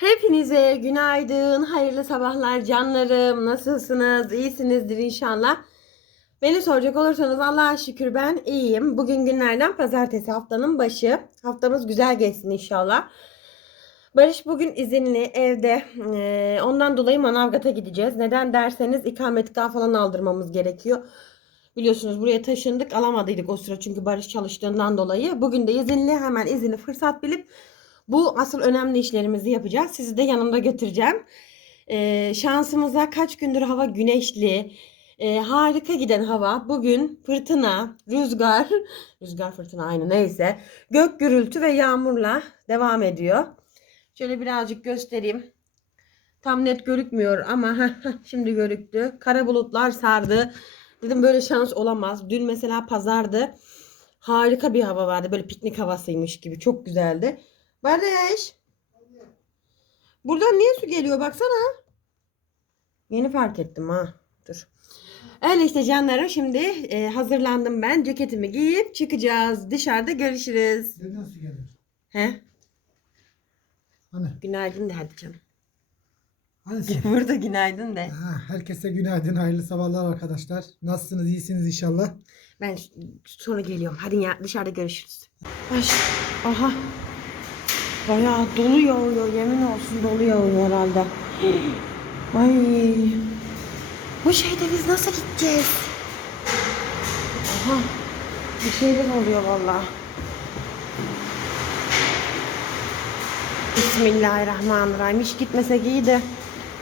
Hepinize günaydın, hayırlı sabahlar canlarım. Nasılsınız? İyisinizdir inşallah. Beni soracak olursanız Allah'a şükür ben iyiyim. Bugün günlerden pazartesi haftanın başı. Haftamız güzel geçsin inşallah. Barış bugün izinli evde. Ee, ondan dolayı Manavgat'a gideceğiz. Neden derseniz ikametgah falan aldırmamız gerekiyor. Biliyorsunuz buraya taşındık alamadıydık o sıra çünkü Barış çalıştığından dolayı. Bugün de izinli hemen izini fırsat bilip bu asıl önemli işlerimizi yapacağız. Sizi de yanımda götüreceğim. Ee, şansımıza kaç gündür hava güneşli, e, harika giden hava. Bugün fırtına, rüzgar, rüzgar fırtına aynı neyse. Gök gürültü ve yağmurla devam ediyor. Şöyle birazcık göstereyim. Tam net görükmüyor ama şimdi görüktü. Kara bulutlar sardı. Dedim böyle şans olamaz. Dün mesela pazardı. Harika bir hava vardı. Böyle piknik havasıymış gibi. Çok güzeldi. Barış. Buradan niye su geliyor baksana. Yeni fark ettim ha. Dur. Öyle işte canlarım şimdi e, hazırlandım ben. Ceketimi giyip çıkacağız. Dışarıda görüşürüz. Nereden su gelir? He? Hani? Günaydın de hadi canım. Hani sen? Burada günaydın de. Ha, herkese günaydın, hayırlı sabahlar arkadaşlar. Nasılsınız, iyisiniz inşallah. Ben sonra geliyorum. Hadi ya dışarıda görüşürüz. Baş. Aha. Bayağı dolu yağıyor. Yemin olsun dolu yağıyor herhalde. Ay. Bu şeyde biz nasıl gideceğiz? Aha. Bir şeyler oluyor vallahi. Bismillahirrahmanirrahim. Hiç gitmesek iyi de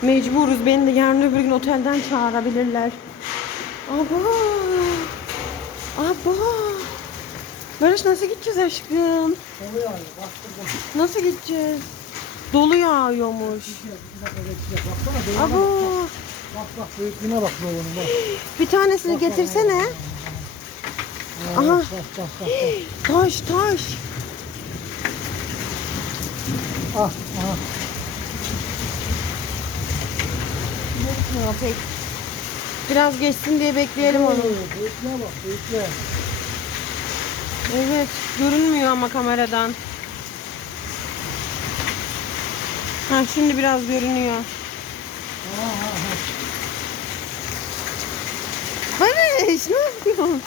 mecburuz. Beni de yarın öbür gün otelden çağırabilirler. Abo. Abo. Barış nasıl gideceğiz aşkım? Dolu yağıyor, bastırdım. Nasıl gideceğiz? Dolu yağıyormuş. Abo. bak, bak, bak, büyüklüğüne bak boyunun, bak. Bir tanesini getirsene. Aa, Aha. Bak, bak, bak, bak. Taş taş. Ah, aha. Ya pek. Biraz geçsin diye bekleyelim onu. Büyüklüğe bak, büyüklüğe. Evet, görünmüyor ama kameradan. Ha şimdi biraz görünüyor. Barış ne yapıyorsun?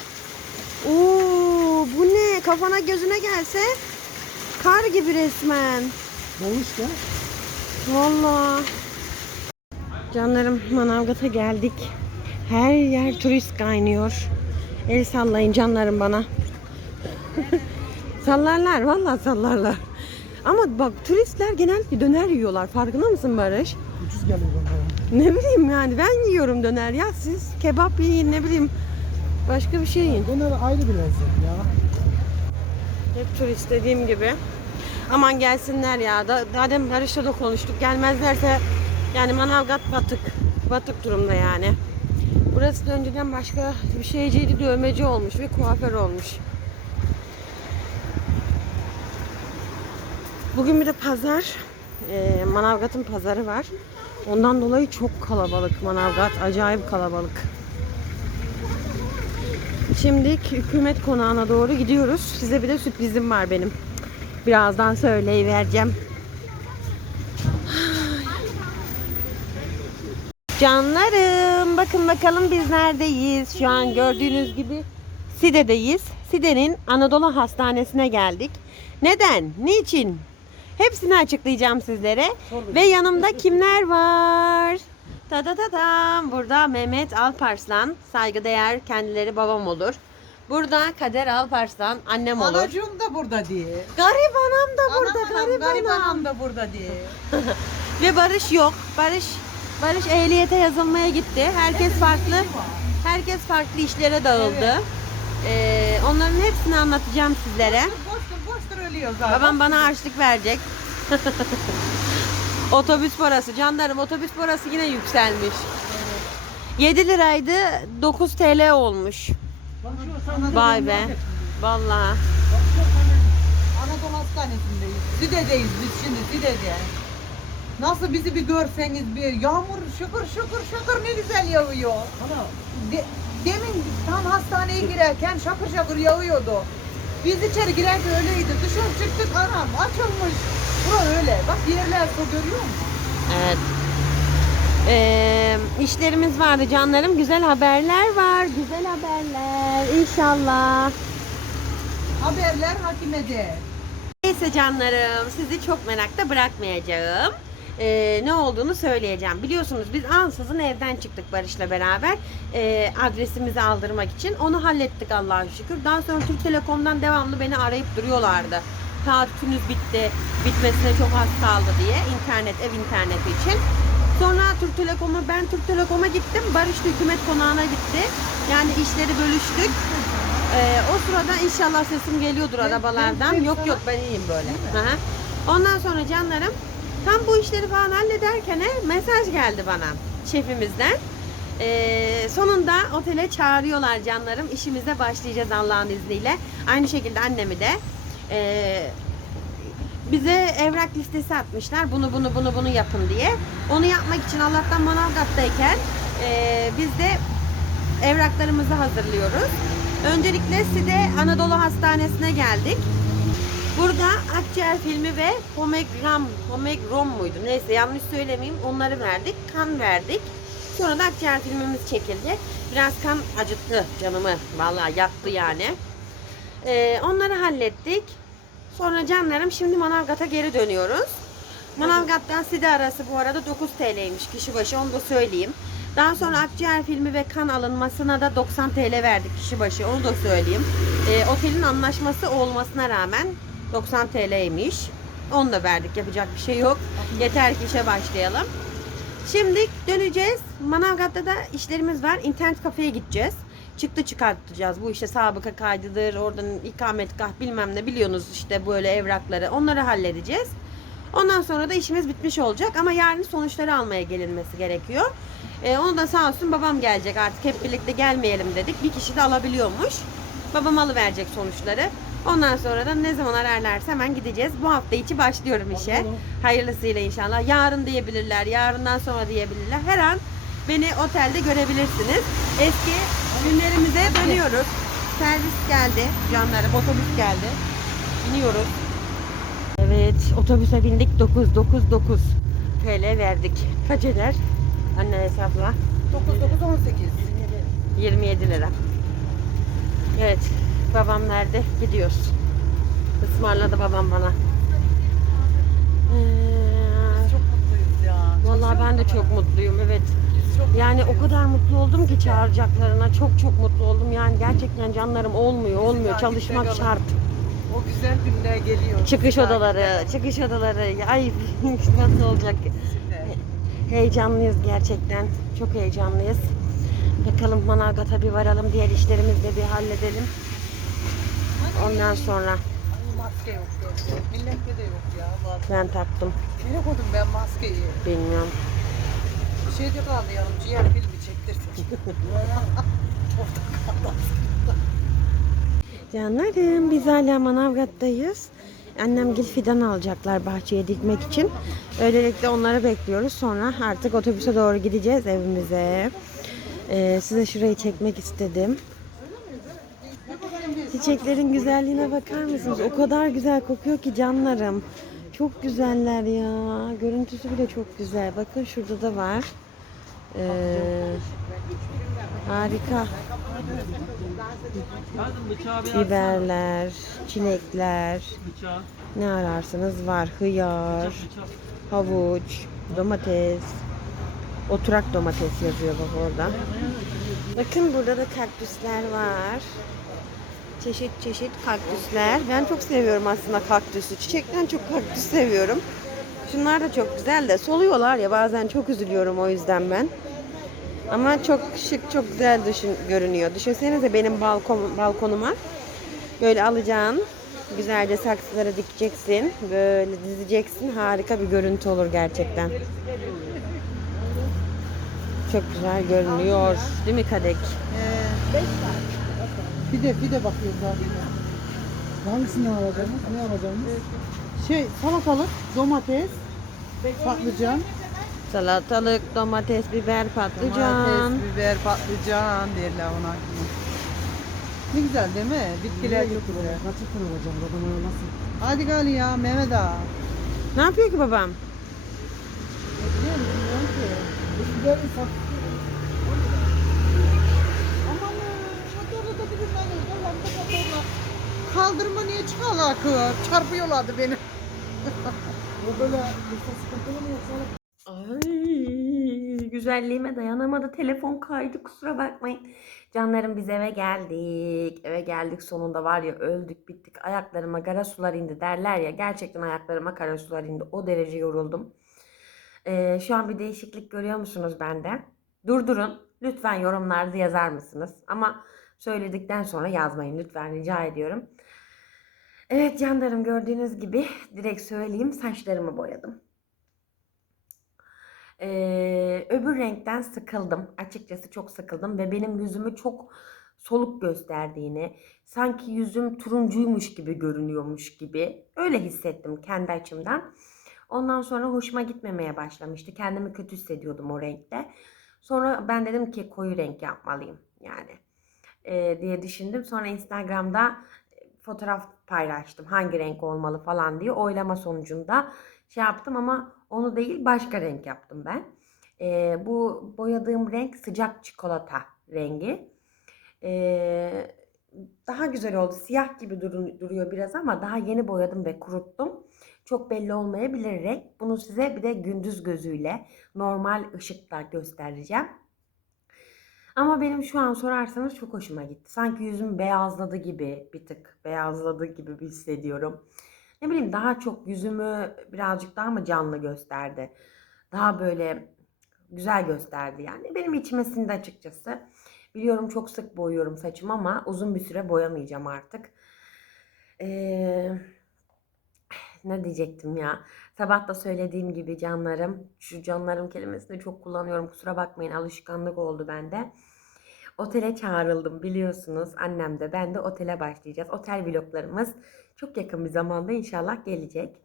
Oo, bu ne? Kafana gözüne gelse kar gibi resmen. Dolu işte. Vallahi. Canlarım Manavgat'a geldik. Her yer turist kaynıyor. El sallayın canlarım bana. sallarlar vallahi sallarlar. Ama bak turistler genellikle döner yiyorlar. Farkında mısın Barış? Ucuz geliyor bana. Ne bileyim yani ben yiyorum döner ya siz kebap yiyin ne bileyim başka bir şey yiyin. Döner ayrı bir lezzet ya. Hep turist dediğim gibi. Aman gelsinler ya. Da, zaten Barış'la da konuştuk. Gelmezlerse yani Manavgat batık. Batık durumda yani. Burası da önceden başka bir şeyciydi. Dövmeci olmuş ve kuaför olmuş. Bugün bir de pazar. Ee, Manavgat'ın pazarı var. Ondan dolayı çok kalabalık Manavgat. Acayip kalabalık. Şimdi hükümet konağına doğru gidiyoruz. Size bir de sürprizim var benim. Birazdan söyleyivereceğim. Canlarım bakın bakalım biz neredeyiz. Şu an gördüğünüz gibi Side'deyiz. Side'nin Anadolu Hastanesi'ne geldik. Neden? Niçin? Hepsini açıklayacağım sizlere. Ve yanımda kimler var? Ta ta ta tam. Burada Mehmet Alparslan. Saygıdeğer kendileri babam olur. Burada Kader Alparslan annem olur. Anacığım da burada diye. Garip anam da burada. Anam, anam, garip, garip anam. anam da burada diye. Ve Barış yok. Barış Barış ehliyete yazılmaya gitti. Herkes farklı. Herkes farklı işlere dağıldı. Ee, onların hepsini anlatacağım sizlere. Boştur ölüyor zaten. Babam bana harçlık verecek. otobüs parası. Canlarım otobüs parası yine yükselmiş. 7 liraydı 9 TL olmuş. Vay be. Vallahi. Anadolu Hastanesi'ndeyiz. Side'deyiz biz şimdi Side'de. Nasıl bizi bir görseniz bir yağmur şıkır şıkır şıkır ne güzel yağıyor. De- demin tam hastaneye girerken şakır şakır yağıyordu. Biz içeri girerken öyleydi. Dışarı çıktık anam açılmış. Bura öyle. Bak yerler su görüyor musun? Evet. Ee, işlerimiz vardı canlarım. Güzel haberler var. Güzel haberler. İnşallah. Haberler hakimede. Neyse canlarım sizi çok merakta bırakmayacağım. Ee, ne olduğunu söyleyeceğim. Biliyorsunuz biz ansızın evden çıktık Barış'la beraber. Ee, adresimizi aldırmak için. Onu hallettik Allah'a şükür. Daha sonra Türk Telekom'dan devamlı beni arayıp duruyorlardı. Taahhütünüz bitti. Bitmesine çok az kaldı diye. internet, ev interneti için. Sonra Türk Telekom'a ben Türk Telekom'a gittim. Barış da hükümet konağına gitti. Yani işleri bölüştük. Ee, o sırada inşallah sesim geliyordur arabalardan. ben Yok yok ben iyiyim böyle. Ondan sonra canlarım tam bu işleri falan hallederken mesaj geldi bana şefimizden. Ee, sonunda otele çağırıyorlar canlarım. İşimize başlayacağız Allah'ın izniyle. Aynı şekilde annemi de. Ee, bize evrak listesi atmışlar. Bunu bunu bunu bunu yapın diye. Onu yapmak için Allah'tan Manavgat'tayken ee, biz de evraklarımızı hazırlıyoruz. Öncelikle Side Anadolu Hastanesi'ne geldik. Burada akciğer filmi ve homegram, homegrom muydu? Neyse yanlış söylemeyeyim. Onları verdik. Kan verdik. Sonra da akciğer filmimiz çekildi. Biraz kan acıttı canımı. Vallahi yaktı yani. Ee, onları hallettik. Sonra canlarım şimdi Manavgat'a geri dönüyoruz. Manavgat'tan Side arası bu arada 9 TL'ymiş kişi başı onu da söyleyeyim. Daha sonra akciğer filmi ve kan alınmasına da 90 TL verdik kişi başı onu da söyleyeyim. Ee, otelin anlaşması olmasına rağmen 90 TL'ymiş. Onu da verdik yapacak bir şey yok. Yeter ki işe başlayalım. Şimdi döneceğiz. Manavgat'ta da işlerimiz var. İnternet kafeye gideceğiz. Çıktı çıkartacağız. Bu işte sabıka kaydıdır, oradan ikametgah bilmem ne biliyorsunuz işte böyle evrakları. Onları halledeceğiz. Ondan sonra da işimiz bitmiş olacak ama yarın sonuçları almaya gelinmesi gerekiyor. Ee, onu da sağ olsun babam gelecek artık hep birlikte gelmeyelim dedik. Bir kişi de alabiliyormuş. Babam alıverecek sonuçları. Ondan sonra da ne zaman ararlarsa hemen gideceğiz. Bu hafta içi başlıyorum işe. Hayırlısıyla inşallah. Yarın diyebilirler, yarından sonra diyebilirler. Her an beni otelde görebilirsiniz. Eski günlerimize dönüyoruz. Servis geldi canlarım, otobüs geldi. İniyoruz. Evet, otobüse bindik 999 TL verdik. Kaç eder? Anne hesapla. 9918. 27 lira. Evet, babam nerede? Gidiyoruz. Ismarladı babam bana. Ee, Çok mutluyuz ya. Vallahi ben de çok mutluyum evet. Çok Yani o kadar mutlu oldum ki çağıracaklarına. Çok çok mutlu oldum. Yani gerçekten canlarım olmuyor, olmuyor. Çalışmak şart. O güzel günler geliyor. Çıkış odaları, çıkış odaları. Ay nasıl olacak? Heyecanlıyız gerçekten. Çok heyecanlıyız. Bakalım Manavgat'a bir varalım. Diğer işlerimizi de bir halledelim. Ondan sonra maske yok. ya. Millette de yok ya. Vallahi. ben taktım. Nereye koydum ben maskeyi? Bilmiyorum. Şeyde kaldı yanım. Ciğer filmi çektirdik. Canlarım biz hala Manavgat'tayız. Annem gil fidan alacaklar bahçeye dikmek için. Öylelikle onları bekliyoruz. Sonra artık otobüse doğru gideceğiz evimize. Ee, size şurayı çekmek istedim. Çiçeklerin güzelliğine bakar mısınız? O kadar güzel kokuyor ki canlarım. Çok güzeller ya. Görüntüsü bile çok güzel. Bakın şurada da var. Ee, harika. Biberler, çilekler, ne ararsanız var. Hıyar, havuç, domates. Oturak domates yazıyor bak orada. Bakın burada da kaktüsler var. Çeşit çeşit kaktüsler. Ben çok seviyorum aslında kaktüsü. Çiçekten çok kaktüs seviyorum. Şunlar da çok güzel de soluyorlar ya bazen çok üzülüyorum o yüzden ben. Ama çok şık, çok güzel düşün, görünüyor. Düşünsenize benim balkon, balkonuma böyle alacaksın. Güzelce saksıları dikeceksin. Böyle dizeceksin. Harika bir görüntü olur gerçekten. Çok güzel görünüyor. Değil mi Kadek? Ee, Fide fide bakıyoruz abi. Hangisinden alacağımız? Ne alacağımız? Şey salatalık, domates, patlıcan, Salatalık, domates, biber, patlıcan. domates, biber, patlıcan derler ona. Ne güzel değil mi? Bitkiler çok güzel. Kaç lira alacağım? Babam nasıl? Hadi gali ya Mehmet ağa. Ne yapıyor ki babam? Aman motorla da bilmem ne. Ulan bu motorla. Kaldırma niye çıkarlar kız? Çarpıyorlardı beni. O böyle yoksa sıkıntılı mı yoksa Ay, güzelliğime dayanamadı. Telefon kaydı kusura bakmayın. Canlarım biz eve geldik. Eve geldik sonunda var ya öldük bittik. Ayaklarıma kara sular indi derler ya. Gerçekten ayaklarıma kara sular indi. O derece yoruldum. Ee, şu an bir değişiklik görüyor musunuz bende? Durdurun. Lütfen yorumlarda yazar mısınız? Ama söyledikten sonra yazmayın lütfen rica ediyorum. Evet canlarım gördüğünüz gibi direkt söyleyeyim saçlarımı boyadım. Ee, öbür renkten sıkıldım. Açıkçası çok sıkıldım ve benim yüzümü çok soluk gösterdiğini, sanki yüzüm turuncuymuş gibi görünüyormuş gibi öyle hissettim kendi açımdan. Ondan sonra hoşuma gitmemeye başlamıştı. Kendimi kötü hissediyordum o renkte. Sonra ben dedim ki koyu renk yapmalıyım yani ee, diye düşündüm. Sonra Instagram'da fotoğraf paylaştım. Hangi renk olmalı falan diye oylama sonucunda şey yaptım ama onu değil başka renk yaptım ben. Ee, bu boyadığım renk sıcak çikolata rengi. Ee, daha güzel oldu. Siyah gibi durun- duruyor biraz ama daha yeni boyadım ve kuruttum. Çok belli olmayabilir renk. Bunu size bir de gündüz gözüyle normal ışıkta göstereceğim. Ama benim şu an sorarsanız çok hoşuma gitti. Sanki yüzüm beyazladı gibi bir tık beyazladı gibi hissediyorum. Ne bileyim daha çok yüzümü birazcık daha mı canlı gösterdi? Daha böyle güzel gösterdi yani. Benim içime sindi açıkçası. Biliyorum çok sık boyuyorum saçımı ama uzun bir süre boyamayacağım artık. Ee, ne diyecektim ya? Sabah da söylediğim gibi canlarım. Şu canlarım kelimesini çok kullanıyorum. Kusura bakmayın alışkanlık oldu bende. Otele çağrıldım biliyorsunuz. Annem de ben de otele başlayacağız. Otel vloglarımız çok yakın bir zamanda inşallah gelecek.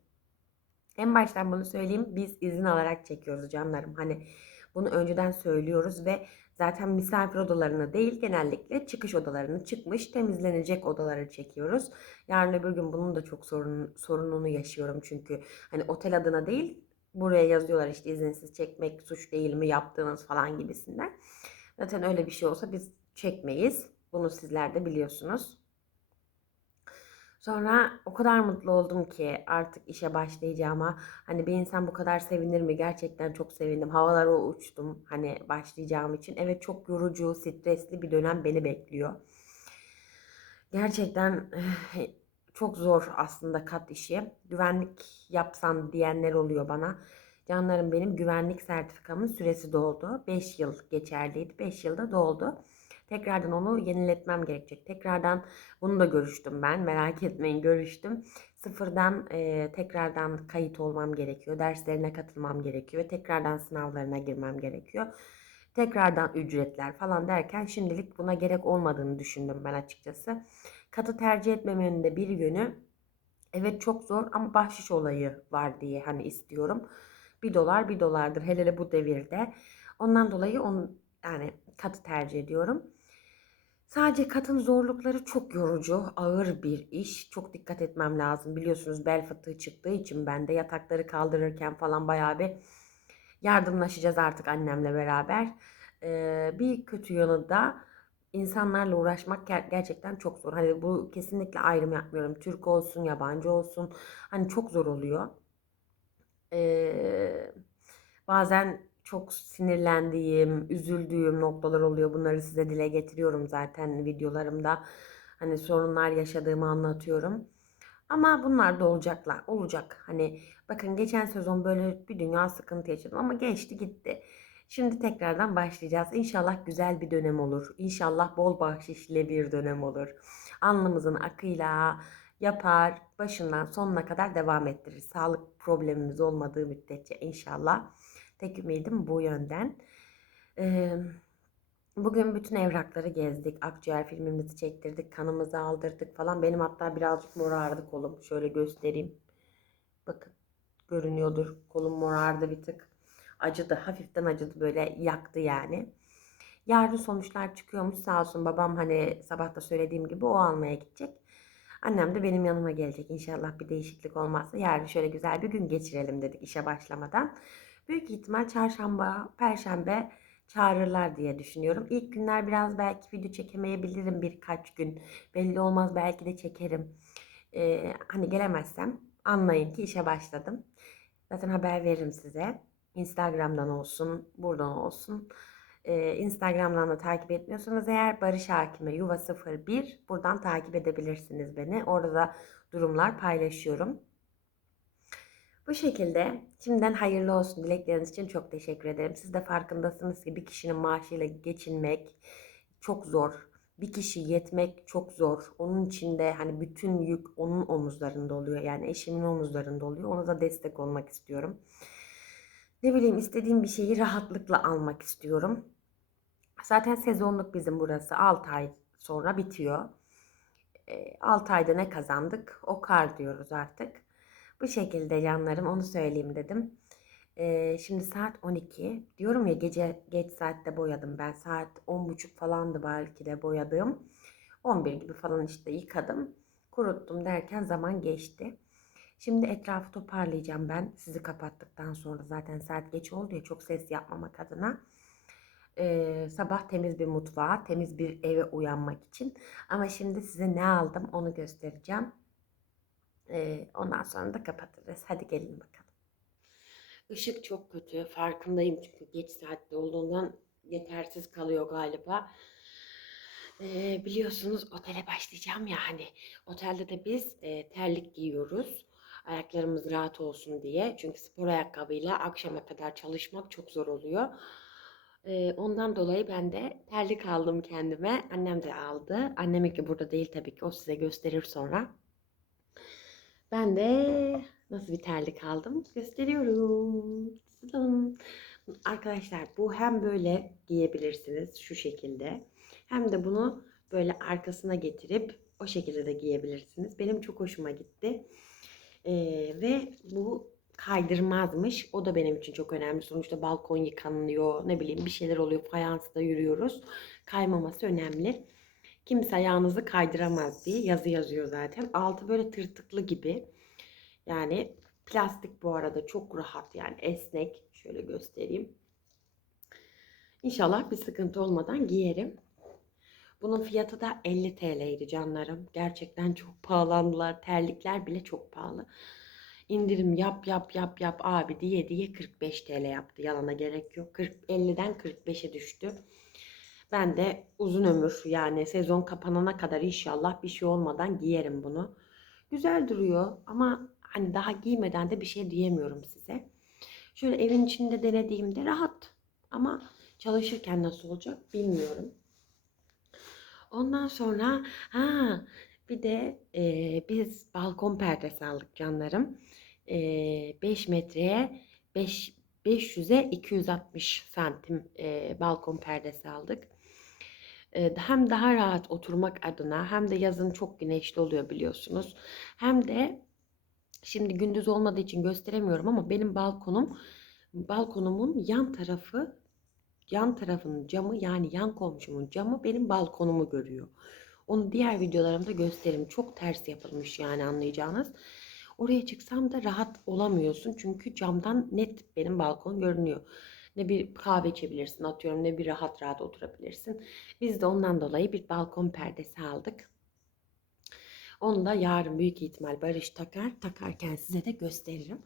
En baştan bunu söyleyeyim. Biz izin alarak çekiyoruz canlarım. Hani bunu önceden söylüyoruz ve zaten misafir odalarını değil genellikle çıkış odalarını çıkmış temizlenecek odaları çekiyoruz. Yarın öbür gün bunun da çok sorun, sorununu yaşıyorum çünkü hani otel adına değil buraya yazıyorlar işte izinsiz çekmek suç değil mi yaptığınız falan gibisinden. Zaten öyle bir şey olsa biz çekmeyiz. Bunu sizler de biliyorsunuz. Sonra o kadar mutlu oldum ki artık işe başlayacağıma. Hani bir insan bu kadar sevinir mi? Gerçekten çok sevindim. Havalara uçtum hani başlayacağım için. Evet çok yorucu, stresli bir dönem beni bekliyor. Gerçekten eh, çok zor aslında kat işi. Güvenlik yapsan diyenler oluyor bana. Canlarım benim güvenlik sertifikamın süresi doldu. 5 yıl geçerliydi. 5 yılda doldu. Tekrardan onu yeniletmem gerekecek. Tekrardan bunu da görüştüm ben. Merak etmeyin görüştüm. Sıfırdan e, tekrardan kayıt olmam gerekiyor. Derslerine katılmam gerekiyor. Tekrardan sınavlarına girmem gerekiyor. Tekrardan ücretler falan derken şimdilik buna gerek olmadığını düşündüm ben açıkçası. Katı tercih etmemenin de bir yönü evet çok zor ama bahşiş olayı var diye hani istiyorum. Bir dolar bir dolardır hele hele bu devirde. Ondan dolayı onu yani katı tercih ediyorum. Sadece katın zorlukları çok yorucu, ağır bir iş. Çok dikkat etmem lazım. Biliyorsunuz bel fıtığı çıktığı için ben de yatakları kaldırırken falan bayağı bir yardımlaşacağız artık annemle beraber. Ee, bir kötü yanı da insanlarla uğraşmak ger- gerçekten çok zor. Hani bu kesinlikle ayrım yapmıyorum. Türk olsun, yabancı olsun. Hani çok zor oluyor. Ee, bazen çok sinirlendiğim, üzüldüğüm noktalar oluyor. Bunları size dile getiriyorum zaten videolarımda. Hani sorunlar yaşadığımı anlatıyorum. Ama bunlar da olacaklar. Olacak. Hani bakın geçen sezon böyle bir dünya sıkıntı yaşadım ama geçti gitti. Şimdi tekrardan başlayacağız. İnşallah güzel bir dönem olur. İnşallah bol bahşişli bir dönem olur. Alnımızın akıyla yapar, başından sonuna kadar devam ettirir. Sağlık problemimiz olmadığı müddetçe inşallah. Tek ümidim bu yönden. Ee, bugün bütün evrakları gezdik. Akciğer filmimizi çektirdik. Kanımızı aldırdık falan. Benim hatta birazcık morardı kolum. Şöyle göstereyim. Bakın görünüyordur. Kolum morardı bir tık. Acıdı. Hafiften acıdı. Böyle yaktı yani. Yarın sonuçlar çıkıyormuş. Sağ olsun babam hani sabah da söylediğim gibi o almaya gidecek. Annem de benim yanıma gelecek inşallah bir değişiklik olmazsa. Yarın şöyle güzel bir gün geçirelim dedik işe başlamadan. Büyük ihtimal çarşamba, perşembe çağırırlar diye düşünüyorum. İlk günler biraz belki video çekemeyebilirim birkaç gün. Belli olmaz belki de çekerim. Ee, hani gelemezsem anlayın ki işe başladım. Zaten haber veririm size. Instagram'dan olsun, buradan olsun. Ee, Instagram'dan da takip etmiyorsanız eğer Barış Hakime Yuva 01 buradan takip edebilirsiniz beni. Orada da durumlar paylaşıyorum. Bu şekilde şimdiden hayırlı olsun dilekleriniz için çok teşekkür ederim. Siz de farkındasınız ki bir kişinin maaşıyla geçinmek çok zor. Bir kişi yetmek çok zor. Onun içinde hani bütün yük onun omuzlarında oluyor. Yani eşimin omuzlarında oluyor. Ona da destek olmak istiyorum. Ne bileyim istediğim bir şeyi rahatlıkla almak istiyorum. Zaten sezonluk bizim burası. 6 ay sonra bitiyor. 6 ayda ne kazandık? O kar diyoruz artık. Bu şekilde canlarım onu söyleyeyim dedim. Ee, şimdi saat 12. Diyorum ya gece geç saatte boyadım ben. Saat 10.30 falandı belki de boyadığım. 11 gibi falan işte yıkadım. Kuruttum derken zaman geçti. Şimdi etrafı toparlayacağım ben. Sizi kapattıktan sonra zaten saat geç oldu ya çok ses yapmamak adına. Ee, sabah temiz bir mutfağa, temiz bir eve uyanmak için. Ama şimdi size ne aldım onu göstereceğim. Ee, ondan sonra da kapatırız. Hadi gelin bakalım. Işık çok kötü. Farkındayım çünkü geç saatte olduğundan yetersiz kalıyor galiba. Ee, biliyorsunuz otele başlayacağım ya hani otelde de biz e, terlik giyiyoruz. Ayaklarımız rahat olsun diye. Çünkü spor ayakkabıyla akşama kadar çalışmak çok zor oluyor. Ondan dolayı ben de terlik aldım kendime. Annem de aldı. Anneminki burada değil tabii ki. O size gösterir sonra. Ben de nasıl bir terlik aldım gösteriyorum. Arkadaşlar bu hem böyle giyebilirsiniz şu şekilde. Hem de bunu böyle arkasına getirip o şekilde de giyebilirsiniz. Benim çok hoşuma gitti. Ee, ve bu kaydırmazmış. O da benim için çok önemli. Sonuçta balkon yıkanıyor, ne bileyim bir şeyler oluyor, fayansda yürüyoruz. Kaymaması önemli. Kimse ayağınızı kaydıramaz diye yazı yazıyor zaten. Altı böyle tırtıklı gibi. Yani plastik bu arada çok rahat yani esnek. Şöyle göstereyim. İnşallah bir sıkıntı olmadan giyerim. Bunun fiyatı da 50 TL'ydi canlarım. Gerçekten çok pahalandılar. Terlikler bile çok pahalı. İndirim yap yap yap yap abi diye diye 45 TL yaptı. Yalana gerek yok. 40, 50'den 45'e düştü. Ben de uzun ömür yani sezon kapanana kadar inşallah bir şey olmadan giyerim bunu. Güzel duruyor ama hani daha giymeden de bir şey diyemiyorum size. Şöyle evin içinde denediğimde rahat ama çalışırken nasıl olacak bilmiyorum. Ondan sonra ha bir de e, biz balkon perdesi aldık canlarım. E, 5 metreye 5 500'e 260 santim e, balkon perdesi aldık. Hem daha rahat oturmak adına hem de yazın çok güneşli oluyor biliyorsunuz. Hem de şimdi gündüz olmadığı için gösteremiyorum ama benim balkonum balkonumun yan tarafı yan tarafının camı yani yan komşumun camı benim balkonumu görüyor. Onu diğer videolarımda gösteririm. Çok ters yapılmış yani anlayacağınız. Oraya çıksam da rahat olamıyorsun. Çünkü camdan net benim balkon görünüyor. Ne bir kahve içebilirsin atıyorum ne bir rahat rahat oturabilirsin. Biz de ondan dolayı bir balkon perdesi aldık. Onu da yarın büyük ihtimal Barış takar. Takarken size de gösteririm.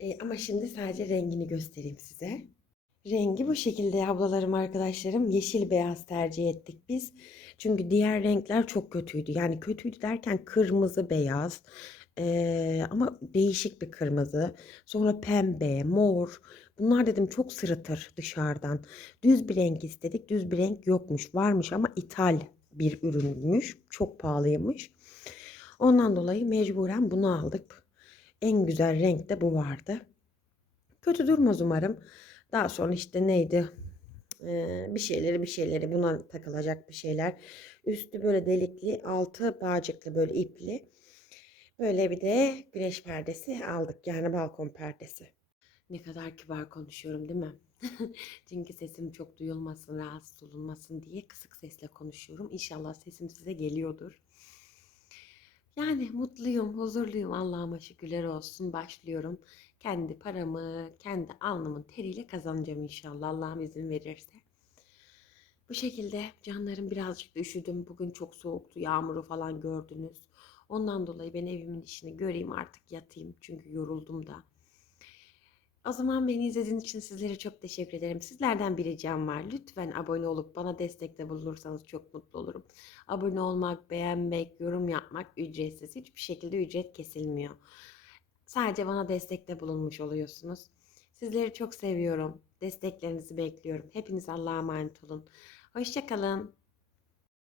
Ee, ama şimdi sadece rengini göstereyim size. Rengi bu şekilde ablalarım arkadaşlarım. Yeşil beyaz tercih ettik biz. Çünkü diğer renkler çok kötüydü. Yani kötüydü derken kırmızı beyaz. Ee, ama değişik bir kırmızı. Sonra pembe, mor. Bunlar dedim çok sırıtır dışarıdan. Düz bir renk istedik. Düz bir renk yokmuş. Varmış ama ithal bir ürünmüş. Çok pahalıymış. Ondan dolayı mecburen bunu aldık. En güzel renk de bu vardı. Kötü durmaz umarım. Daha sonra işte neydi? Ee, bir şeyleri bir şeyleri buna takılacak bir şeyler. Üstü böyle delikli, altı bağcıklı böyle ipli. Böyle bir de güneş perdesi aldık. Yani balkon perdesi. Ne kadar kibar konuşuyorum değil mi? Çünkü sesim çok duyulmasın, rahatsız olunmasın diye kısık sesle konuşuyorum. İnşallah sesim size geliyordur. Yani mutluyum, huzurluyum. Allah'ıma şükürler olsun. Başlıyorum. Kendi paramı, kendi alnımın teriyle kazanacağım inşallah. Allah'ım izin verirse. Bu şekilde canlarım birazcık da üşüdüm. Bugün çok soğuktu. Yağmuru falan gördünüz. Ondan dolayı ben evimin işini göreyim artık yatayım. Çünkü yoruldum da. O zaman beni izlediğiniz için sizlere çok teşekkür ederim. Sizlerden bir ricam var. Lütfen abone olup bana destekte bulunursanız çok mutlu olurum. Abone olmak, beğenmek, yorum yapmak ücretsiz. Hiçbir şekilde ücret kesilmiyor. Sadece bana destekte bulunmuş oluyorsunuz. Sizleri çok seviyorum. Desteklerinizi bekliyorum. Hepiniz Allah'a emanet olun. Hoşçakalın.